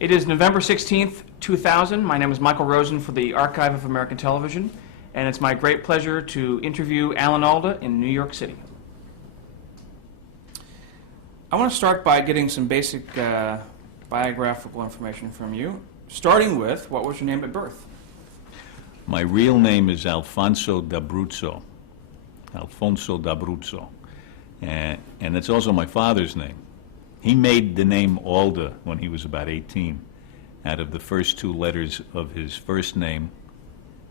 It is November 16th, 2000. My name is Michael Rosen for the Archive of American Television, and it's my great pleasure to interview Alan Alda in New York City. I want to start by getting some basic biographical information from you, starting with, what was your name at birth? My real name is Alfonso d'Abruzzo. Alfonso d'Abruzzo. And it's also my father's name. He made the name Alda when he was about 18, out of the first two letters of his first name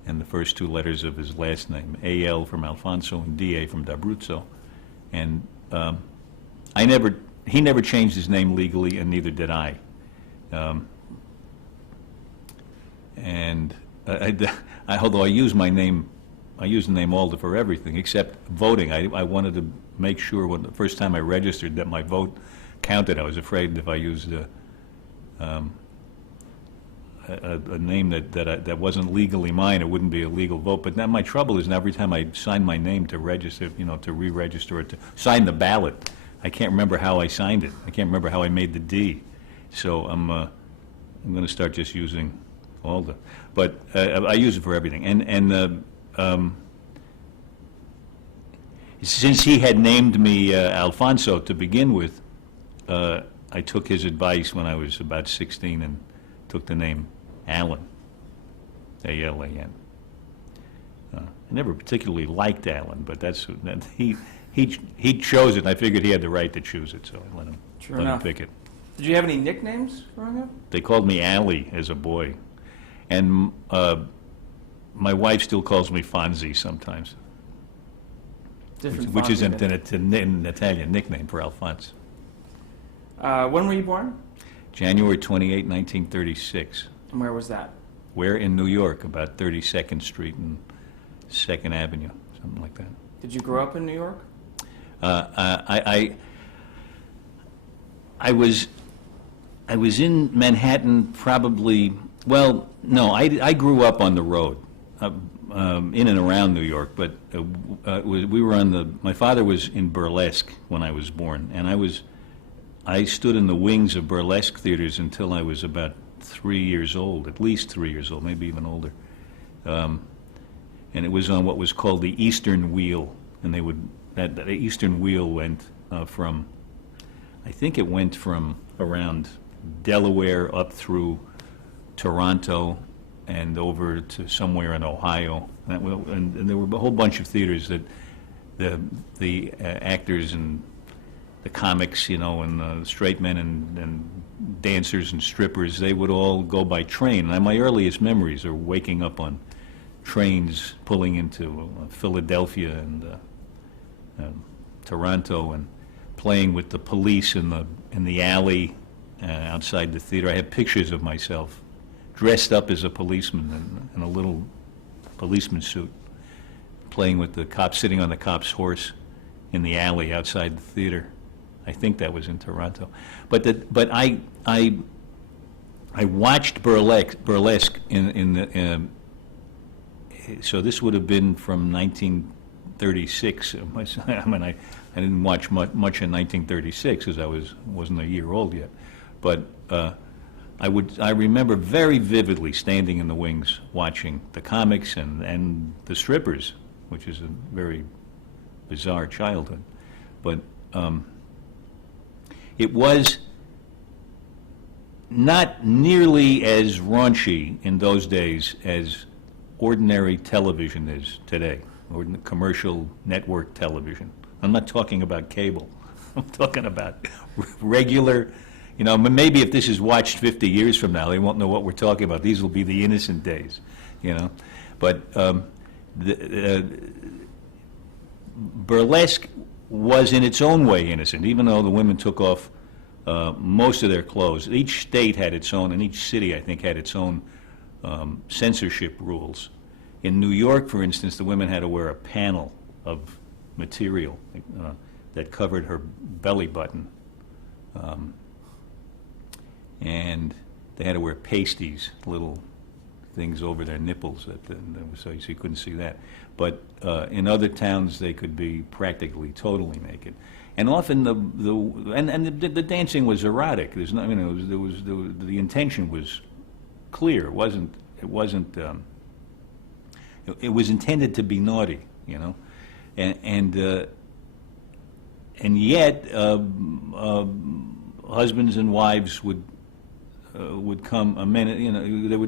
and the first two letters of his last name, A-L from Alfonso and D-A from d'Abruzzo. And he never changed his name legally, and neither did I. Although I use my name, I use the name Alda for everything except voting. I wanted to make sure when the first time I registered that my vote counted. I was afraid if I used a name that wasn't legally mine, it wouldn't be a legal vote. But now my trouble is now every time I sign my name to register, to re-register or to sign the ballot, I can't remember how I signed it. I can't remember how I made the D. So I'm going to start just using Alda. But I use it for everything. And since he had named me Alfonso to begin with, I took his advice when I was about 16 and took the name Alan, A-L-A-N. I never particularly liked Alan, but he chose it, and I figured he had the right to choose it, so I let him pick it. Did you have any nicknames growing up? They called me Allie as a boy, and my wife still calls me Fonzie sometimes, which is an Italian nickname for Alphonse. When were you born? January 28, 1936. And where was that? Where? In New York, about 32nd Street and 2nd Avenue, something like that. Did you grow up in New York? I was in Manhattan probably, well, no, I grew up on the road, in and around New York, but we were my father was in Burlesque when I was born, and I stood in the wings of burlesque theaters until I was about 3 years old, at least 3 years old, maybe even older. And it was on what was called the Eastern Wheel, and that Eastern Wheel went from, I think it went from around Delaware up through Toronto and over to somewhere in Ohio. And there were a whole bunch of theaters that the actors and the comics, and the straight men and dancers and strippers, they would all go by train. And my earliest memories are waking up on trains pulling into Philadelphia and Toronto and playing with the police in the alley outside the theater. I have pictures of myself dressed up as a policeman in a little policeman suit, playing with the cops, sitting on the cop's horse in the alley outside the theater. I think that was in Toronto, but I watched burlesque so this would have been from 1936. I mean, I didn't watch much in 1936 because I wasn't a year old yet, but I remember very vividly standing in the wings watching the comics and the strippers, which is a very bizarre childhood, but. It was not nearly as raunchy in those days as ordinary television is today, or commercial network television. I'm not talking about cable. I'm talking about regular, maybe if this is watched 50 years from now, they won't know what we're talking about. These will be the innocent days, But burlesque was in its own way innocent, even though the women took off most of their clothes. Each state had its own, and each city, I think, had its own censorship rules. In New York, for instance, the women had to wear a panel of material that covered her belly button. And they had to wear pasties, little things over their nipples, so you couldn't see that. But in other towns, they could be practically totally naked. and often the dancing was erotic. There's no, the intention was clear. It was intended to be naughty, and yet husbands and wives would come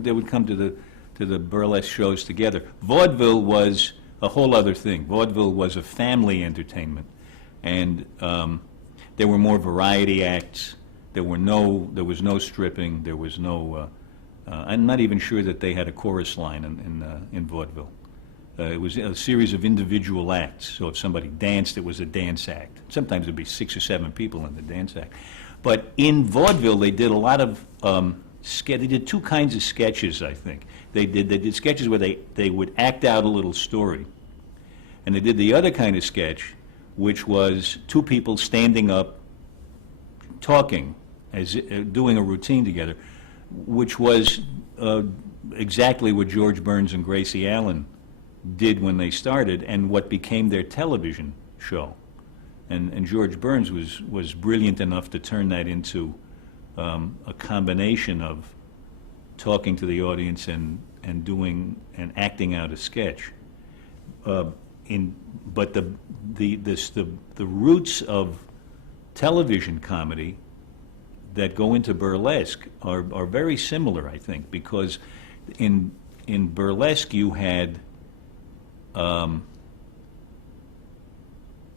they would come to the burlesque shows together. Vaudeville was a whole other thing. Vaudeville was a family entertainment, and there were more variety acts. There was no stripping. There was no. I'm not even sure that they had a chorus line in vaudeville. It was a series of individual acts. So if somebody danced, it was a dance act. Sometimes there'd be 6 or 7 people in the dance act. But in vaudeville, they did a lot of they did 2 kinds of sketches, I think. They did sketches where they would act out a little story, and they did the other kind of sketch, which was 2 people standing up, talking, doing a routine together, which was exactly what George Burns and Gracie Allen did when they started, and what became their television show. And George Burns was brilliant enough to turn that into a combination of talking to the audience and doing and acting out a sketch. But the roots of television comedy that go into burlesque are very similar, I think, because in burlesque you had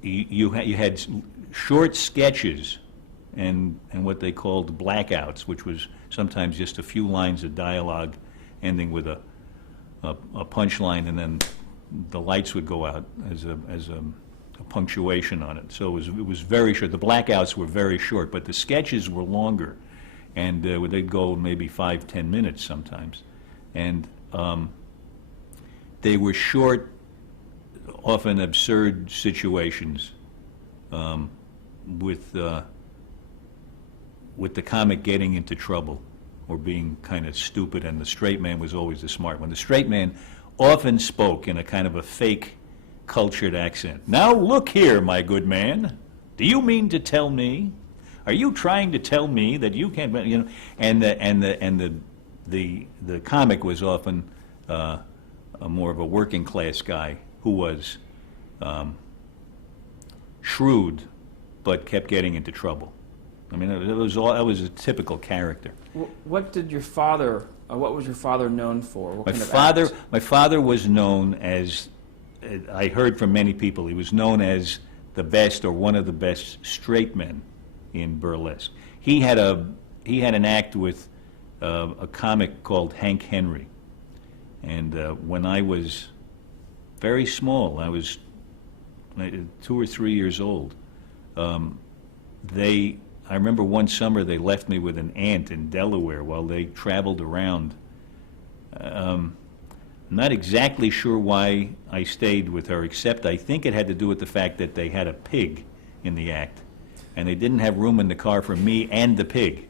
you had short sketches and what they called blackouts, which was sometimes just a few lines of dialogue ending with a punchline, and then the lights would go out as a punctuation on it. So it was very short. The blackouts were very short, but the sketches were longer, and they'd go maybe 5-10 minutes sometimes, and they were short, often absurd situations with the comic getting into trouble or being kind of stupid, and the straight man was always the smart one. The straight man often spoke in a kind of a fake cultured accent. Now look here, my good man, do you mean to tell me? Are you trying to tell me that you can't? And the comic was often more of a working class guy who was shrewd, but kept getting into trouble. I mean, that was a typical character. What was your father known for? What kind of acts? My father was known as, I heard from many people, he was known as the best or one of the best straight men in burlesque. He had an act with a comic called Hank Henry, and when I was very small, I was 2 or 3 years old. I remember one summer they left me with an aunt in Delaware while they traveled around. I'm not exactly sure why I stayed with her, except I think it had to do with the fact that they had a pig in the act, and they didn't have room in the car for me and the pig.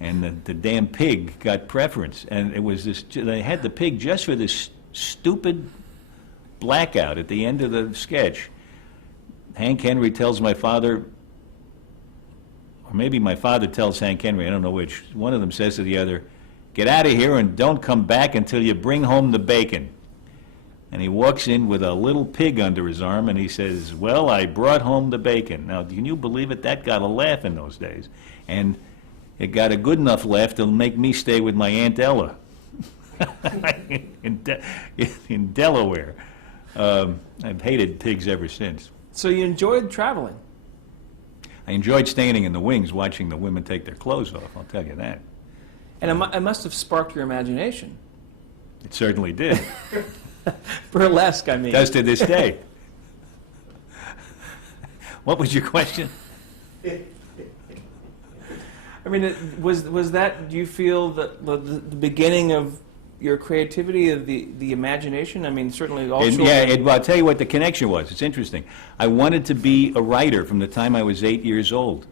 And the damn pig got preference, and it was this. They had the pig just for this stupid blackout at the end of the sketch. Hank Henry tells my father, or maybe my father tells Hank Henry, I don't know which, one of them says to the other, "Get out of here and don't come back until you bring home the bacon." And he walks in with a little pig under his arm, and he says, "Well, I brought home the bacon." Now, can you believe it? That got a laugh in those days. And it got a good enough laugh to make me stay with my Aunt Ella in Delaware. I've hated pigs ever since. So you enjoyed traveling? I enjoyed standing in the wings watching the women take their clothes off, I'll tell you that. And it must have sparked your imagination. It certainly did. Burlesque, I mean. Does to this day. What was your question? I mean, was that, do you feel that the beginning of your creativity, of the imagination? I mean, certainly all children... I'll tell you what the connection was. It's interesting. I wanted to be a writer from the time I was 8 years old,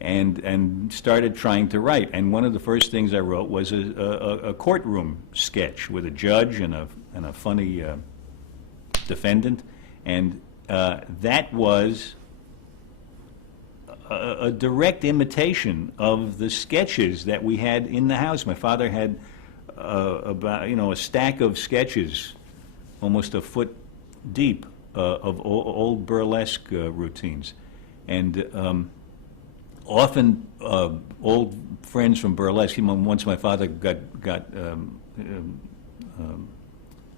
and started trying to write. And one of the first things I wrote was a courtroom sketch with a judge and a funny defendant. And that was a direct imitation of the sketches that we had in the house. My father had about, a stack of sketches, almost a foot deep, of old burlesque routines. And often old friends from burlesque, once my father got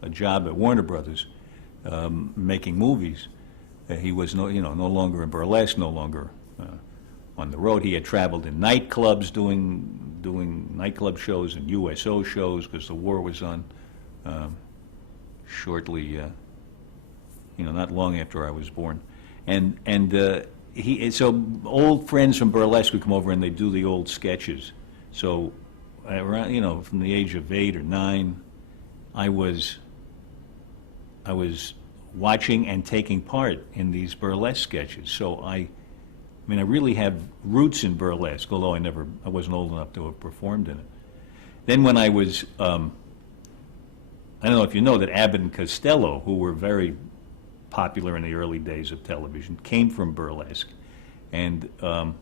a job at Warner Brothers making movies. He was no longer in burlesque, no longer on the road. He had traveled in nightclubs doing nightclub shows and USO shows because the war was on shortly, not long after I was born. So old friends from burlesque would come over and they'd do the old sketches. So around, from the age of 8 or 9, I was watching and taking part in these burlesque sketches. So I really have roots in burlesque, although I wasn't old enough to have performed in it. Then when I was, I don't know if you know that Abbott and Costello, who were very popular in the early days of television, came from burlesque, and all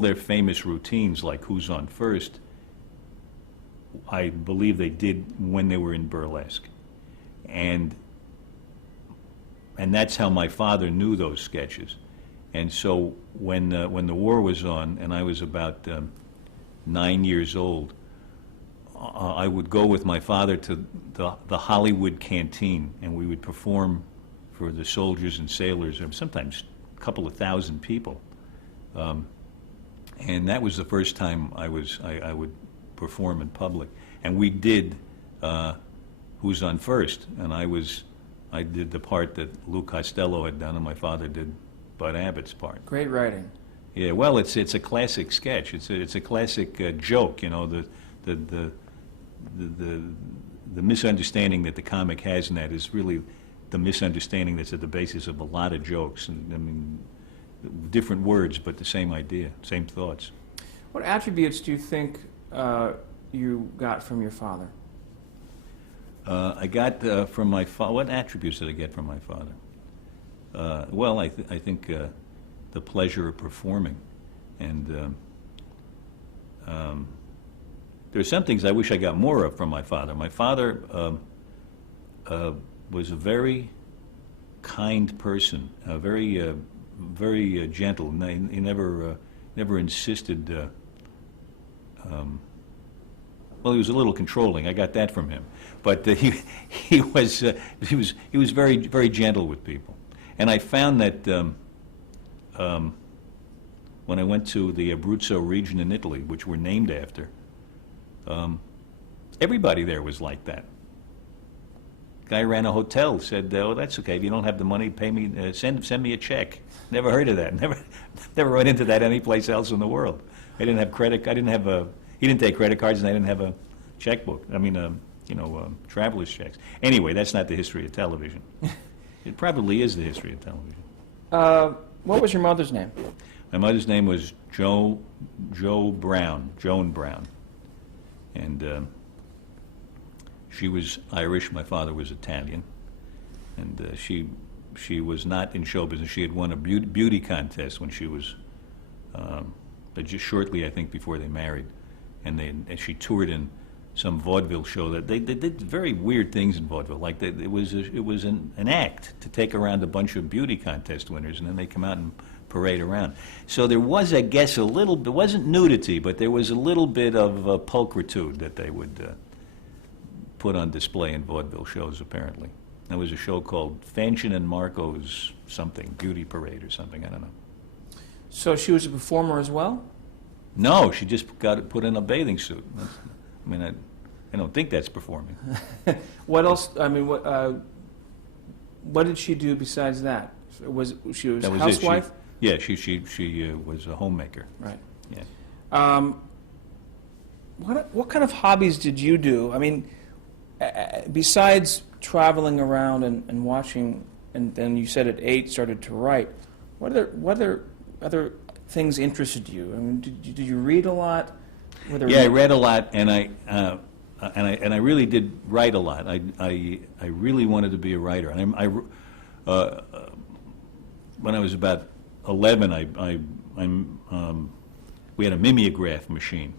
their famous routines, like Who's on First, I believe they did when they were in burlesque. And that's how my father knew those sketches. And so when the war was on, and I was about 9 years old, I would go with my father to the Hollywood canteen, and we would perform for the soldiers and sailors, and sometimes a couple of thousand people. And that was the first time I would perform in public. And we did Who's on First, and I did the part that Lou Costello had done, and my father did Bud Abbott's part. Great writing. Yeah, well, it's a classic sketch. It's a classic joke. The misunderstanding that the comic has in that is really the misunderstanding that's at the basis of a lot of jokes. And different words, but the same idea, same thoughts. What attributes do you think you got from your father? I got from my father. What attributes did I get from my father? Well, I think the pleasure of performing, and there's some things I wish I got more of from my father. My father was a very kind person, very gentle. He never insisted. Well, he was a little controlling. I got that from him, but he was very, very gentle with people. And I found that when I went to the Abruzzo region in Italy, which we're named after, everybody there was like that. Guy ran a hotel, said, "Oh, that's okay. If you don't have the money, pay me. Send me a check." Never heard of that. Never run into that anyplace else in the world. I didn't have credit. I didn't have a. He didn't take credit cards, and I didn't have a checkbook. Traveler's checks. Anyway, that's not the history of television. It probably is the history of television. What was your mother's name? My mother's name was Joan Brown, and she was Irish. My father was Italian, and she was not in show business. She had won a beauty contest when she was, but just shortly, I think, before they married, and she toured in some vaudeville show that they did very weird things in vaudeville. Like it was an act to take around a bunch of beauty contest winners, and then they come out and parade around. So there was, I guess, a little bit. It wasn't nudity, but there was a little bit of pulchritude that they would put on display in vaudeville shows. Apparently, there was a show called Fanchon and Marco's something beauty parade or something. I don't know. So she was a performer as well? No, she just got put in a bathing suit. I don't think that's performing. What else? What did she do besides that? Was she a housewife? Yeah, she was a homemaker. Right. Yeah. What kind of hobbies did you do? Besides traveling around and watching, and then you said at 8 started to write. What other things interested you? Did you read a lot? Yeah, I read a lot, and I really did write a lot. I really wanted to be a writer, and when I was about 11, we had a mimeograph machine.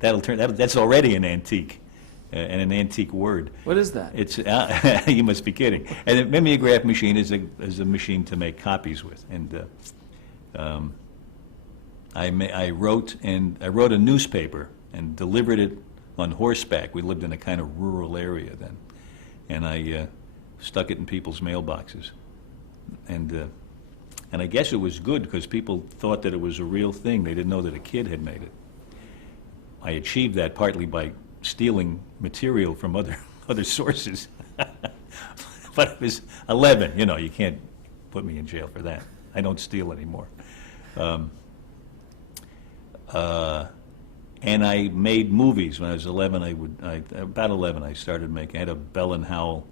That's already an antique, and an antique word. What is that? It's you must be kidding. And a mimeograph machine is a machine to make copies with. And I wrote a newspaper and delivered it on horseback. We lived in a kind of rural area then, and I stuck it in people's mailboxes. And I guess it was good because people thought that it was a real thing. They didn't know that a kid had made it. I achieved that partly by stealing material from other sources. But it was 11. You know, you can't put me in jail for that. I don't steal anymore. And I made movies when I was 11. About 11, I started making. I had a Bell and Howell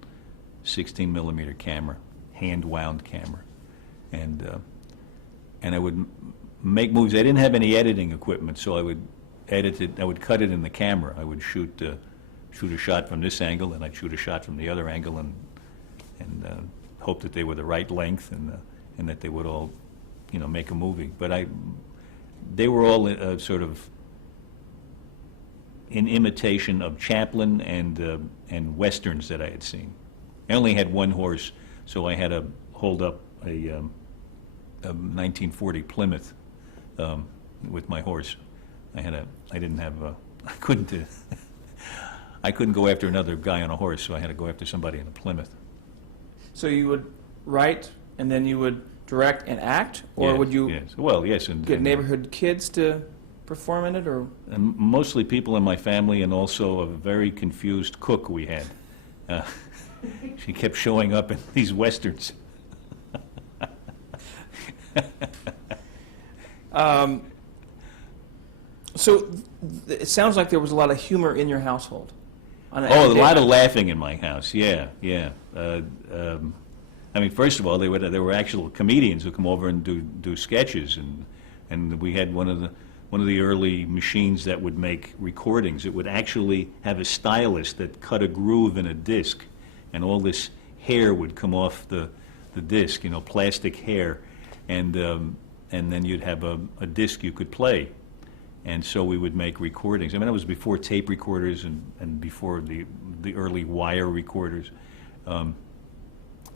16 millimeter camera, hand wound camera, and I would make movies. I didn't have any editing equipment, so I would edit it. I would cut it in the camera. I would shoot a shot from this angle, and I'd shoot a shot from the other angle, and hope that they were the right length, and that they would all, you know, make a movie. But they were all sort of in imitation of Chaplin and westerns that I had seen. I only had one horse, so I had to hold up a 1940 Plymouth with my horse. I couldn't go after another guy on a horse, so I had to go after somebody in a Plymouth. So you would write, and then you would direct and act, or Yes, would you yes. Well, yes, get neighborhood kids to perform in it, or? and mostly people in my family, and also a very confused cook we had. She kept showing up in these westerns. So it sounds like there was a lot of humor in your household. On an Oh, a everyday lot of basis. laughing in my house. Yeah, yeah. I mean, first of all, there were actual comedians who come over and do sketches, and we had one of the early machines that would make recordings. It would actually have a stylus that cut a groove in a disc, and all this hair would come off the disc, you know, plastic hair, and then you'd have a disc you could play. And so we would make recordings. I mean, that was before tape recorders and before the early wire recorders.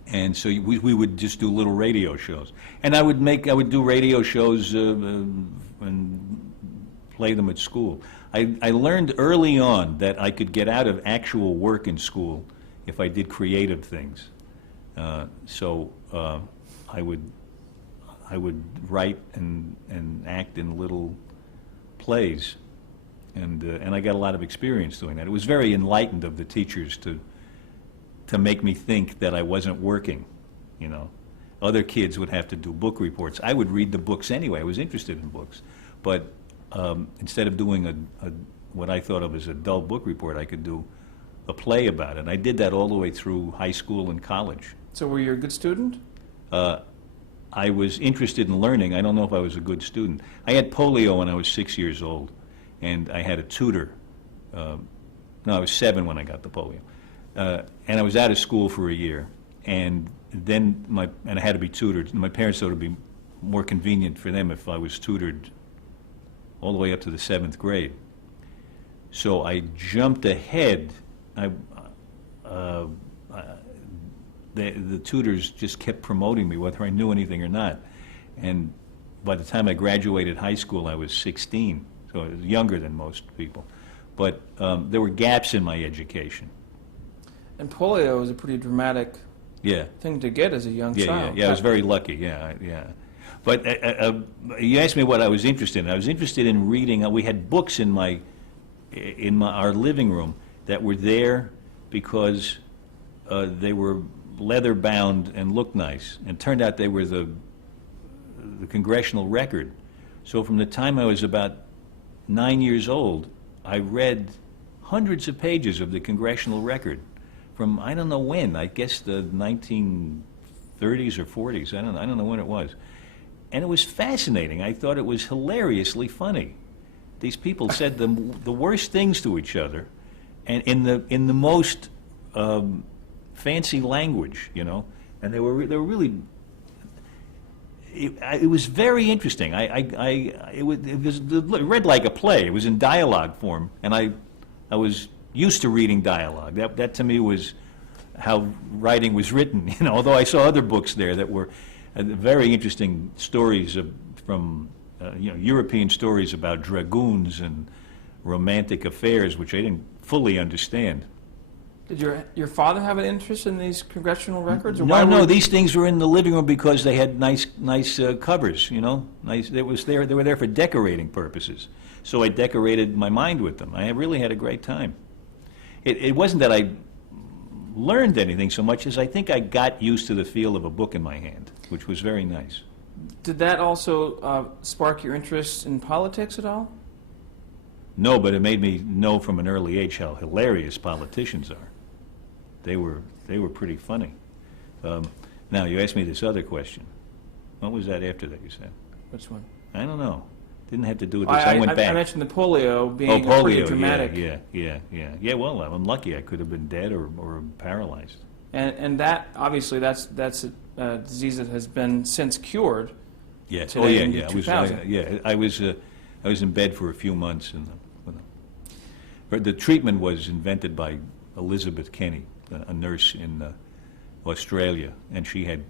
And so we would just do little radio shows. And I would do radio shows and play them at school. I learned early on that I could get out of actual work in school if I did creative things. So I would write and act in little plays, and I got a lot of experience doing that. It was very enlightened of the teachers to make me think that I wasn't working, you know. Other kids would have to do book reports. I would read the books anyway. I was interested in books, but instead of doing what I thought of as a dull book report, I could do a play about it. I did that all the way through high school and college. So were you a good student? I was interested in learning. I don't know if I was a good student. I had polio when I was 6 years old, and I had a tutor. No, I was 7 when I got the polio. And I was out of school for a year, and then I had to be tutored. My parents thought it would be more convenient for them if I was tutored all the way up to the 7th grade. So I jumped ahead. The tutors just kept promoting me, whether I knew anything or not. And by the time I graduated high school, I was 16, so I was younger than most people. But there were gaps in my education. And polio is a pretty dramatic Yeah. thing to get as a young child. I was very lucky, yeah. But you asked me what I was interested in. I was interested in reading. We had books in our living room that were there because they were leather bound and looked nice. And it turned out they were the Congressional Record. So from the time I was about 9 years old, I read hundreds of pages of the Congressional Record from I don't know when. I guess the 1930s or 40s. I don't know when it was. And it was fascinating. I thought it was hilariously funny. These people said the worst things to each other, and in the most fancy language, you know. And they were really. it was very interesting. It read like a play. It was in dialogue form, and I was used to reading dialogue. That to me was how writing was written. You know, although I saw other books there that were very interesting stories from European stories about dragoons and romantic affairs, which I didn't fully understand. Did your father have an interest in these congressional records? Or No, these things were in the living room because they had nice covers, you know. Nice. They were there for decorating purposes. So I decorated my mind with them. I really had a great time. It wasn't that I learned anything so much as I think I got used to the feel of a book in my hand, which was very nice. Did that also spark your interest in politics at all? No, but it made me know from an early age how hilarious politicians are. They were pretty funny. Now, you asked me this other question. What was that after that you said? Which one? I don't know. Didn't have to do with this. I went back. I mentioned the polio being polio, pretty dramatic. Yeah, well, I'm lucky. I could have been dead or paralyzed. And that, obviously, that's a disease that has been since cured. Yes. Today in 2000. I was in bed for a few months, but the treatment was invented by Elizabeth Kenny, a nurse in Australia, and she had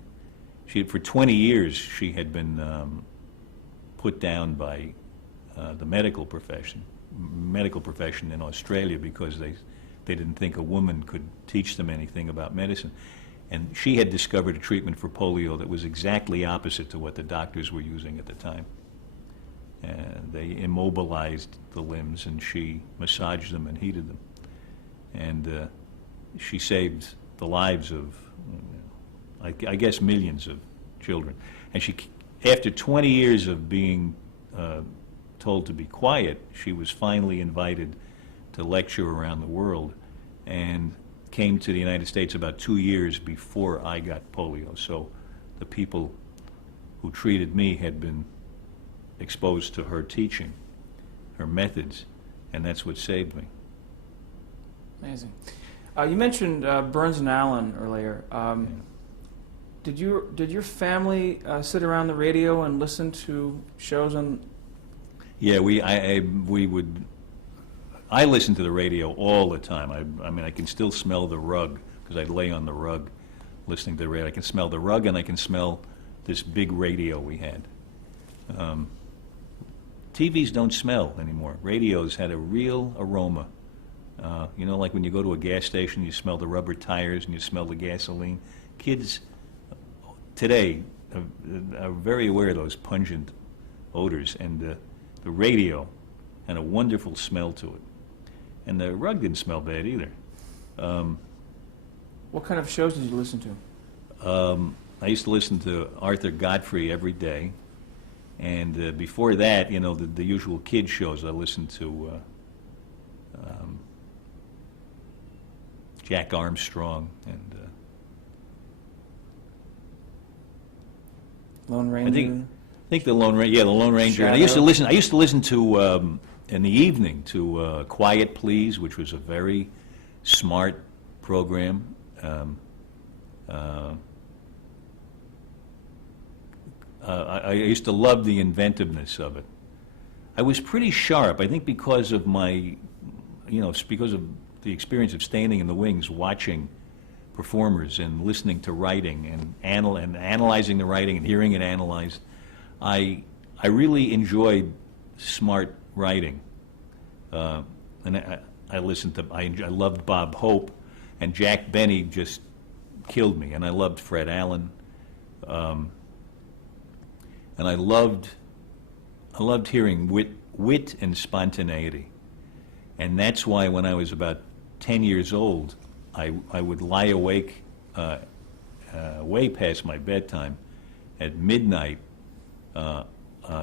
for 20 years she had been put down by the medical profession in Australia because they didn't think a woman could teach them anything about medicine. And she had discovered a treatment for polio that was exactly opposite to what the doctors were using at the time. And they immobilized the limbs, and she massaged them and heated them. And she saved the lives of, I guess, millions of children. And after 20 years of being told to be quiet, she was finally invited to lecture around the world, and came to the United States about 2 years before I got polio. So the people who treated me had been exposed to her teaching, her methods, and that's what saved me. Amazing. You mentioned Burns and Allen earlier. Did your family sit around the radio and listen to shows on? Yeah, I listened to the radio all the time. I mean, I can still smell the rug because I'd lay on the rug listening to the radio. I can smell the rug, and I can smell this big radio we had. TVs don't smell anymore. Radios had a real aroma. You know, like when you go to a gas station, you smell the rubber tires and you smell the gasoline. Kids today are very aware of those pungent odors, and the radio had a wonderful smell to it. And the rug didn't smell bad either. What kind of shows did you listen to? I used to listen to Arthur Godfrey every day. And before that, you know, the usual kid shows, I listened to Jack Armstrong and Lone Ranger. I think the Lone Ranger. Yeah, the Lone Ranger. And I used to listen to in the evening to Quiet Please, which was a very smart program. I used to love the inventiveness of it. I was pretty sharp, I think, because of my, because of the experience of standing in the wings, watching performers and listening to writing and analyzing the writing and hearing it analyzed. I really enjoyed smart writing, and I loved Bob Hope, and Jack Benny just killed me, and I loved Fred Allen. And I loved hearing wit and spontaneity. And that's why when I was about 10 years old, I would lie awake way past my bedtime. At midnight,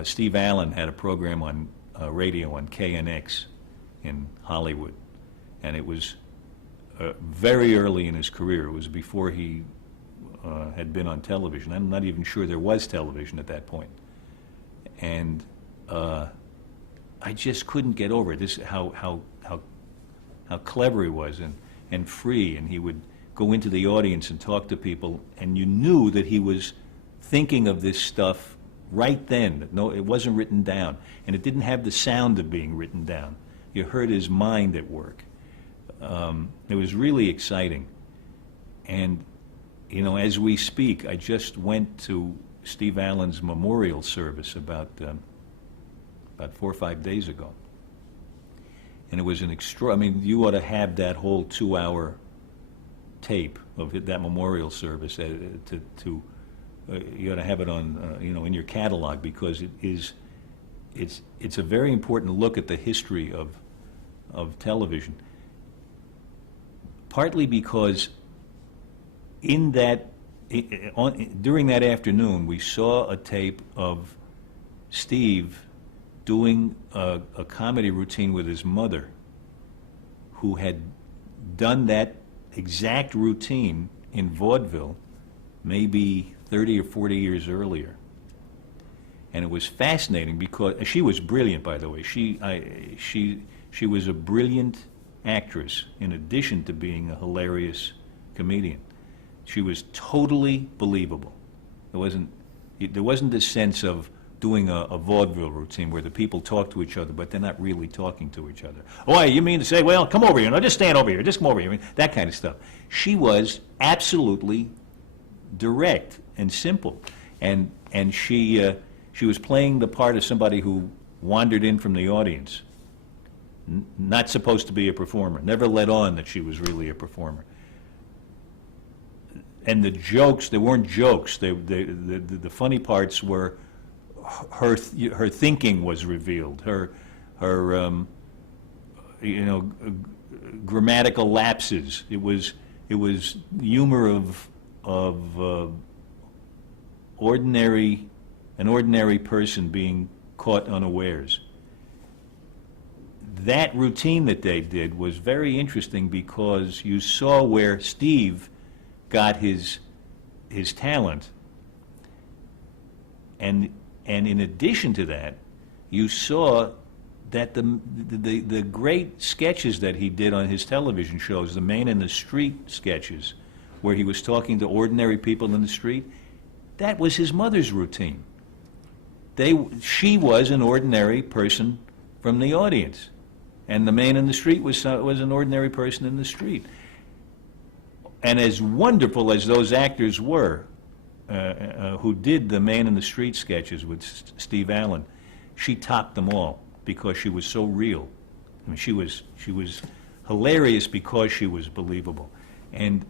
Steve Allen had a program on radio on KNX in Hollywood. And it was very early in his career. It was before he had been on television. I'm not even sure there was television at that point. And I just couldn't get over it. This how clever he was and free, and he would go into the audience and talk to people, and you knew that he was thinking of this stuff right then. No, it wasn't written down, and it didn't have the sound of being written down. You heard his mind at work. It was really exciting. And, you know, as we speak, I just went to Steve Allen's memorial service about 4 or 5 days ago. And it was an I mean, you ought to have that whole 2-hour tape of that memorial service you ought to have it on, you know, in your catalog, because it's a very important look at the history of television. Partly because during that afternoon, we saw a tape of Steve doing a comedy routine with his mother, who had done that exact routine in vaudeville maybe 30 or 40 years earlier. And it was fascinating because she was brilliant, by the way. She was a brilliant actress in addition to being a hilarious comedian. She was totally believable. There wasn't this sense of doing a vaudeville routine where the people talk to each other, but they're not really talking to each other. Oh, you mean to say, well, come over here, no, just stand over here, just come over here, I mean, that kind of stuff. She was absolutely direct and simple, and she was playing the part of somebody who wandered in from the audience, not supposed to be a performer, never let on that she was really a performer. And the jokes, they weren't jokes. The funny parts were her thinking was revealed. Her you know, grammatical lapses. It was humor of an ordinary person being caught unawares. That routine that they did was very interesting because you saw where Steve got his talent, and in addition to that, you saw that the great sketches that he did on his television shows, the Man in the Street sketches, where he was talking to ordinary people in the street, that was his mother's routine. She was an ordinary person from the audience, and the man in the street was an ordinary person in the street. And as wonderful as those actors were, who did the Man in the Street sketches with Steve Allen, she topped them all because she was so real. I mean, she was hilarious because she was believable, and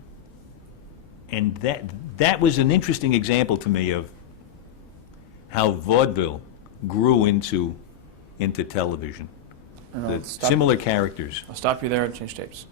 that was an interesting example to me of how vaudeville grew into television. The similar characters. I'll stop you there and change tapes.